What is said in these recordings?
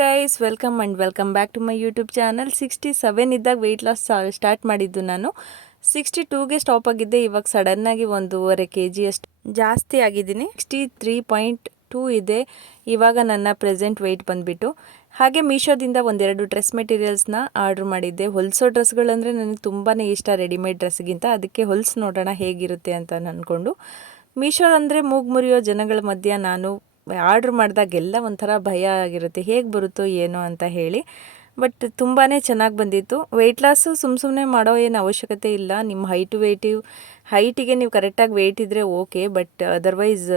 Guys welcome and welcome back to my YouTube channel sixty seven ಇದ್ದಾಗ weight loss start ಮಾಡಿದ್ದು ನಾನು. Sixty ಟೂಗೆ stop ಆಗಿದ್ದೆ, ಇವಾಗ ಸಡನ್ನಾಗಿ ಒಂದೂವರೆ ಕೆ ಜಿ ಅಷ್ಟು ಜಾಸ್ತಿ ಆಗಿದ್ದೀನಿ. ಸಿಕ್ಸ್ಟಿ ತ್ರೀ ಪಾಯಿಂಟ್ ಟೂ ಇದೆ, ಇವಾಗ ನನ್ನ ಪ್ರೆಸೆಂಟ್ ವೆಯ್ಟ್ ಬಂದುಬಿಟ್ಟು. ಹಾಗೆ ಮೀಶೋದಿಂದ ಒಂದೆರಡು ಡ್ರೆಸ್ ಮೆಟೀರಿಯಲ್ಸ್ನ ಆರ್ಡ್ರ್ ಮಾಡಿದ್ದೆ. ಹೊಲಿಸೋ ಡ್ರೆಸ್ಗಳಂದರೆ ನನಗೆ ತುಂಬಾ ಇಷ್ಟ ರೆಡಿಮೇಡ್ ಡ್ರೆಸ್ಗಿಂತ ಅದಕ್ಕೆ ಹೊಲ್ಸ್ ನೋಡೋಣ ಹೇಗಿರುತ್ತೆ ಅಂತ ಅಂದ್ಕೊಂಡು ಮೀಶೋ ಅಂದರೆ ಮೂಗು ಮುರಿಯೋ ಜನಗಳ ಮಧ್ಯ ನಾನು ಆರ್ಡ್ರ್ ಮಾಡಿದಾಗೆಲ್ಲ ಒಂಥರ ಭಯ ಆಗಿರುತ್ತೆ, ಹೇಗೆ ಬರುತ್ತೋ ಏನೋ ಅಂತ ಹೇಳಿ. ಬಟ್ ತುಂಬಾ ಚೆನ್ನಾಗಿ ಬಂದಿತ್ತು. ವೆಯ್ಟ್ ಲಾಸು ಸುಮ್ಮ ಸುಮ್ಮನೆ ಮಾಡೋ ಏನು ಅವಶ್ಯಕತೆ ಇಲ್ಲ. ನಿಮ್ಮ ಹೈಟು ವೆಯ್ಟು ಹೈಟಿಗೆ ನೀವು ಕರೆಕ್ಟಾಗಿ ವೆಯ್ಟ್ ಇದ್ದರೆ okay but otherwise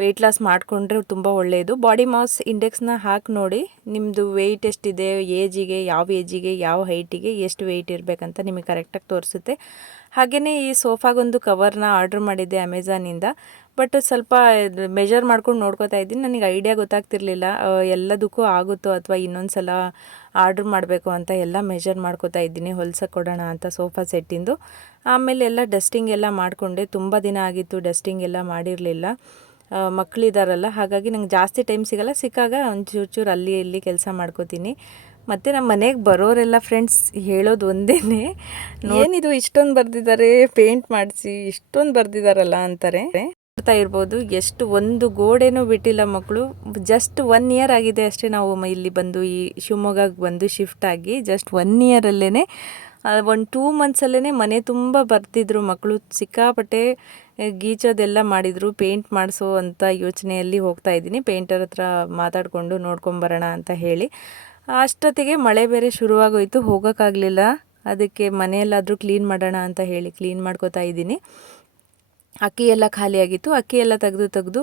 weight loss ಮಾಡಿಕೊಂಡ್ರೆ ತುಂಬ ಒಳ್ಳೆಯದು ಬಾಡಿ ಮಾಸ್ ಇಂಡೆಕ್ಸ್ನ ಹಾಕಿ ನೋಡಿ ನಿಮ್ಮದು ವೆಯ್ಟ್ ಎಷ್ಟಿದೆ ಏಜಿಗೆ ಯಾವ ಏಜಿಗೆ ಯಾವ ಹೈಟಿಗೆ ಎಷ್ಟು ವೆಯ್ಟ್ ಇರಬೇಕಂತ ನಿಮಗೆ ಕರೆಕ್ಟಾಗಿ ತೋರಿಸುತ್ತೆ. ಹಾಗೆಯೇ ಈ ಸೋಫಾಗೊಂದು ಕವರ್ನ ಆರ್ಡ್ರ್ ಮಾಡಿದ್ದೆ ಅಮೆಝಾನಿಂದ ಬಟ್ ಸ್ವಲ್ಪ ಮೆಜರ್ ಮಾಡ್ಕೊಂಡು ನೋಡ್ಕೋತಾ ಇದ್ದೀನಿ. ನನಗೆ ಐಡಿಯಾ ಗೊತ್ತಾಗ್ತಿರ್ಲಿಲ್ಲ. ಎಲ್ಲದಕ್ಕೂ ಆಗುತ್ತೋ ಅಥವಾ ಇನ್ನೊಂದು ಸಲ ಆರ್ಡ್ರ್ ಮಾಡಬೇಕು ಅಂತ ಎಲ್ಲ ಮೆಜರ್ ಮಾಡ್ಕೋತಾ ಇದ್ದೀನಿ. ಹೊಲ್ಸಕ್ಕೆ ಕೊಡೋಣ ಅಂತ ಸೋಫಾ ಸೆಟ್ಟಿಂದು ಆಮೇಲೆ ಎಲ್ಲ ಡಸ್ಟಿಂಗ್ ಎಲ್ಲ ಮಾಡಿಕೊಂಡೆ. ತುಂಬ ದಿನ ಆಗಿತ್ತು ಡಸ್ಟಿಂಗ್ ಎಲ್ಲ ಮಾಡಿರಲಿಲ್ಲ. ಮಕ್ಕಳಿದಾರಲ್ಲ ಹಾಗಾಗಿ ನಂಗೆ ಜಾಸ್ತಿ ಟೈಮ್ ಸಿಗಲ್ಲ. ಸಿಕ್ಕಾಗ ಒಂಚೂರು ಚೂರು ಅಲ್ಲಿ ಇಲ್ಲಿ ಕೆಲಸ ಮಾಡ್ಕೋತೀನಿ. ಮತ್ತು ನಮ್ಮ ಮನೆಗೆ ಬರೋರೆಲ್ಲ ಫ್ರೆಂಡ್ಸ್ ಹೇಳೋದು ಒಂದೇ ಏನಿದು ಇಷ್ಟೊಂದು ಬರೆದಿದ್ದಾರೆ ಪೇಂಟ್ ಮಾಡಿಸಿ ಇಷ್ಟೊಂದು ಬರೆದಿದ್ದಾರಲ್ಲ ಅಂತಾರೆ. ನೋಡ್ತಾ ಇರ್ಬೋದು ಎಷ್ಟು ಒಂದು ಗೋಡೆನೂ ಬಿಟ್ಟಿಲ್ಲ ಮಕ್ಕಳು ಜಸ್ಟ್ ಒನ್ ಇಯರ್ ಆಗಿದೆ ಅಷ್ಟೇ ನಾವು ಇಲ್ಲಿ ಬಂದು ಈ ಶಿವಮೊಗ್ಗಕ್ಕೆ ಬಂದು ಶಿಫ್ಟ್ ಆಗಿ ಜಸ್ಟ್ ಒನ್ ಇಯರಲ್ಲೇ ಒಂದು ಟೂ ಮಂತ್ಸಲ್ಲೇ ಮನೆ ತುಂಬ ಬರ್ತಿದ್ರು ಮಕ್ಕಳು ಸಿಕ್ಕಾಪಟ್ಟೆ ಗೀಚೋದೆಲ್ಲ ಮಾಡಿದರು. ಪೇಂಟ್ ಮಾಡಿಸೋ ಅಂತ ಯೋಚನೆಯಲ್ಲಿ ಹೋಗ್ತಾ ಇದ್ದೀನಿ. ಪೇಂಟರ್ ಹತ್ರ ಮಾತಾಡಿಕೊಂಡು ನೋಡ್ಕೊಂಬರೋಣ ಅಂತ ಹೇಳಿ. ಅಷ್ಟೊತ್ತಿಗೆ ಮಳೆ ಬೇರೆ ಶುರುವಾಗೋಯಿತು. ಹೋಗೋಕ್ಕಾಗಲಿಲ್ಲ. ಅದಕ್ಕೆ ಮನೆಯಲ್ಲಾದರೂ ಕ್ಲೀನ್ ಮಾಡೋಣ ಅಂತ ಹೇಳಿ ಕ್ಲೀನ್ ಮಾಡ್ಕೋತಾ ಇದ್ದೀನಿ. ಅಕ್ಕಿ ಎಲ್ಲ ಖಾಲಿಯಾಗಿತ್ತು. ಅಕ್ಕಿ ಎಲ್ಲ ತೆಗೆದು ತೆಗೆದು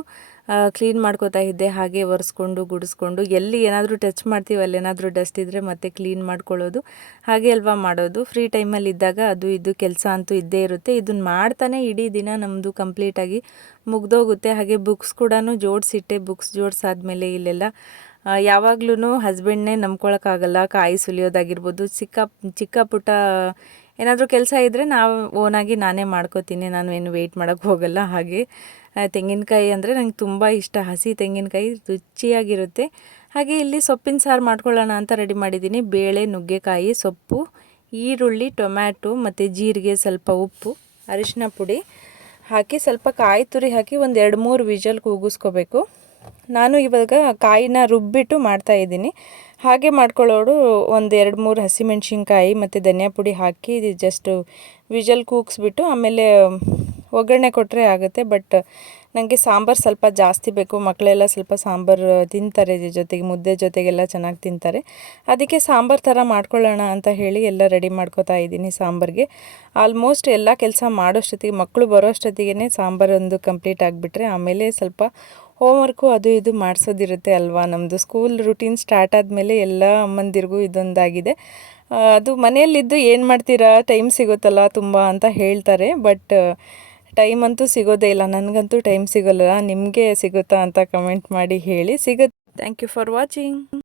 ಕ್ಲೀನ್ ಮಾಡ್ಕೋತಾ ಇದ್ದೆ. ಹಾಗೆ ಒರೆಸ್ಕೊಂಡು, ಗುಡಿಸ್ಕೊಂಡು, ಎಲ್ಲಿ ಏನಾದರೂ ಟಚ್ ಮಾಡ್ತೀವಿ, ಅಲ್ಲಿ ಏನಾದರೂ ಡಸ್ಟ್ ಇದ್ದರೆ ಮತ್ತೆ ಕ್ಲೀನ್ ಮಾಡ್ಕೊಳ್ಳೋದು. ಹಾಗೆ ಅಲ್ವಾ ಮಾಡೋದು. ಫ್ರೀ ಟೈಮಲ್ಲಿ ಇದ್ದಾಗ ಅದು ಇದು ಕೆಲಸ ಅಂತೂ ಇದ್ದೇ ಇರುತ್ತೆ. ಇದನ್ನು ಮಾಡ್ತಾನೆ ಇಡೀ ದಿನ ನಮ್ಮದು ಕಂಪ್ಲೀಟಾಗಿ ಮುಗ್ದೋಗುತ್ತೆ. ಹಾಗೆ ಬುಕ್ಸ್ ಕೂಡ ಜೋಡಿಸಿಟ್ಟೆ. ಬುಕ್ಸ್ ಜೋಡಿಸಾದ್ಮೇಲೆ ಇಲ್ಲೆಲ್ಲ ಯಾವಾಗ್ಲೂ ಹಸ್ಬೆಂಡ್ನೇ ನಂಬ್ಕೊಳಕ್ಕಾಗಲ್ಲ. ಕಾಯಿ ಸುಲಿಯೋದಾಗಿರ್ಬೋದು. ಚಿಕ್ಕ ಚಿಕ್ಕ ಪುಟ್ಟ ಏನಾದರೂ ಕೆಲಸ ಇದ್ದರೆ ನಾವು ಓನಾಗಿ ನಾನೇ ಮಾಡ್ಕೋತೀನಿ ನಾನು ಏನು ವೆಯ್ಟ್ ಮಾಡೋಕ್ಕೆ ಹೋಗಲ್ಲ ಹಾಗೆ. ತೆಂಗಿನಕಾಯಿ ಅಂದರೆ ನಂಗೆ ತುಂಬ ಇಷ್ಟ. ಹಸಿ ತೆಂಗಿನಕಾಯಿ ರುಚಿಯಾಗಿರುತ್ತೆ. ಹಾಗೆ ಇಲ್ಲಿ ಸೊಪ್ಪಿನ ಸಾರು ಮಾಡ್ಕೊಳ್ಳೋಣ ಅಂತ ರೆಡಿ ಮಾಡಿದ್ದೀನಿ. ಬೇಳೆ, ನುಗ್ಗೆಕಾಯಿ, ಸೊಪ್ಪು, ಈರುಳ್ಳಿ, ಟೊಮ್ಯಾಟೊ ಮತ್ತು ಜೀರಿಗೆ, ಸ್ವಲ್ಪ ಉಪ್ಪು, ಅರಿಶಿನ ಪುಡಿ ಹಾಕಿ ಸ್ವಲ್ಪ ಕಾಯಿ ತುರಿ ಹಾಕಿ ಒಂದು ಎರಡು ಮೂರು ವಿಜಲ್ ಕೂಗಿಸ್ಕೋಬೇಕು. ನಾನು ಇವಾಗ ಕಾಯಿನ ರುಬ್ಬಿಟ್ಟು ಮಾಡ್ತಾಯಿದ್ದೀನಿ ಹಾಗೆ ಮಾಡ್ಕೊಳ್ಳೋರು ಒಂದು ಎರಡು ಮೂರು ಹಸಿಮೆಣ್ಸಿನ್ಕಾಯಿ ಮತ್ತು ಧನಿಯಾ ಪುಡಿ ಹಾಕಿ ಜಸ್ಟ್ ವಿಜಲ್ ಕೂಗಿಸ್ಬಿಟ್ಟು ಆಮೇಲೆ ಒಗ್ಗರಣೆ ಕೊಟ್ಟರೆ ಆಗುತ್ತೆ. ಬಟ್ ನನಗೆ ಸಾಂಬಾರು ಸ್ವಲ್ಪ ಜಾಸ್ತಿ ಬೇಕು. ಮಕ್ಕಳೆಲ್ಲ ಸ್ವಲ್ಪ ಸಾಂಬಾರು ತಿಂತಾರೆ ಜೊತೆಗೆ ಮುದ್ದೆ ಜೊತೆಗೆಲ್ಲ ಚೆನ್ನಾಗಿ ತಿಂತಾರೆ. ಅದಕ್ಕೆ ಸಾಂಬಾರು ಥರ ಮಾಡ್ಕೊಳ್ಳೋಣ ಅಂತ ಹೇಳಿ ಎಲ್ಲ ರೆಡಿ ಮಾಡ್ಕೋತಾ ಇದ್ದೀನಿ ಸಾಂಬಾರಿಗೆ. ಆಲ್ಮೋಸ್ಟ್ ಎಲ್ಲ ಕೆಲಸ ಮಾಡೋಷ್ಟೊತ್ತಿಗೆ ಮಕ್ಕಳು ಬರೋಷ್ಟೊತ್ತಿಗೆ ಸಾಂಬಾರು ಒಂದು ಕಂಪ್ಲೀಟ್ ಆಗಿಬಿಟ್ರೆ ಆಮೇಲೆ ಸ್ವಲ್ಪ ಹೋಮ್ವರ್ಕು ಅದು ಇದು ಮಾಡಿಸೋದಿರುತ್ತೆ ಅಲ್ವಾ? ನಮ್ಮದು ಸ್ಕೂಲ್ ರುಟೀನ್ ಸ್ಟಾರ್ಟ್ ಆದಮೇಲೆ ಎಲ್ಲ ಅಮ್ಮಂದಿರಿಗೂ ಇದೊಂದಾಗಿದೆ. ಅದು ಮನೆಯಲ್ಲಿದ್ದು ಏನು ಮಾಡ್ತೀರಾ? ಟೈಮ್ ಸಿಗುತ್ತಲ್ಲ ತುಂಬ ಅಂತ ಹೇಳ್ತಾರೆ ಬಟ್ ಟೈಮ್ ಅಂತೂ ಸಿಗೋದೇ ಇಲ್ಲ. ನನಗಂತೂ ಟೈಮ್ ಸಿಗೋಲ್ಲ. ನಿಮಗೆ ಸಿಗುತ್ತಾ ಅಂತ ಕಮೆಂಟ್ ಮಾಡಿ ಹೇಳಿ. ಸಿಗುತ್ತೆ ಥ್ಯಾಂಕ್ ಯು ಫಾರ್ ವಾಚಿಂಗ್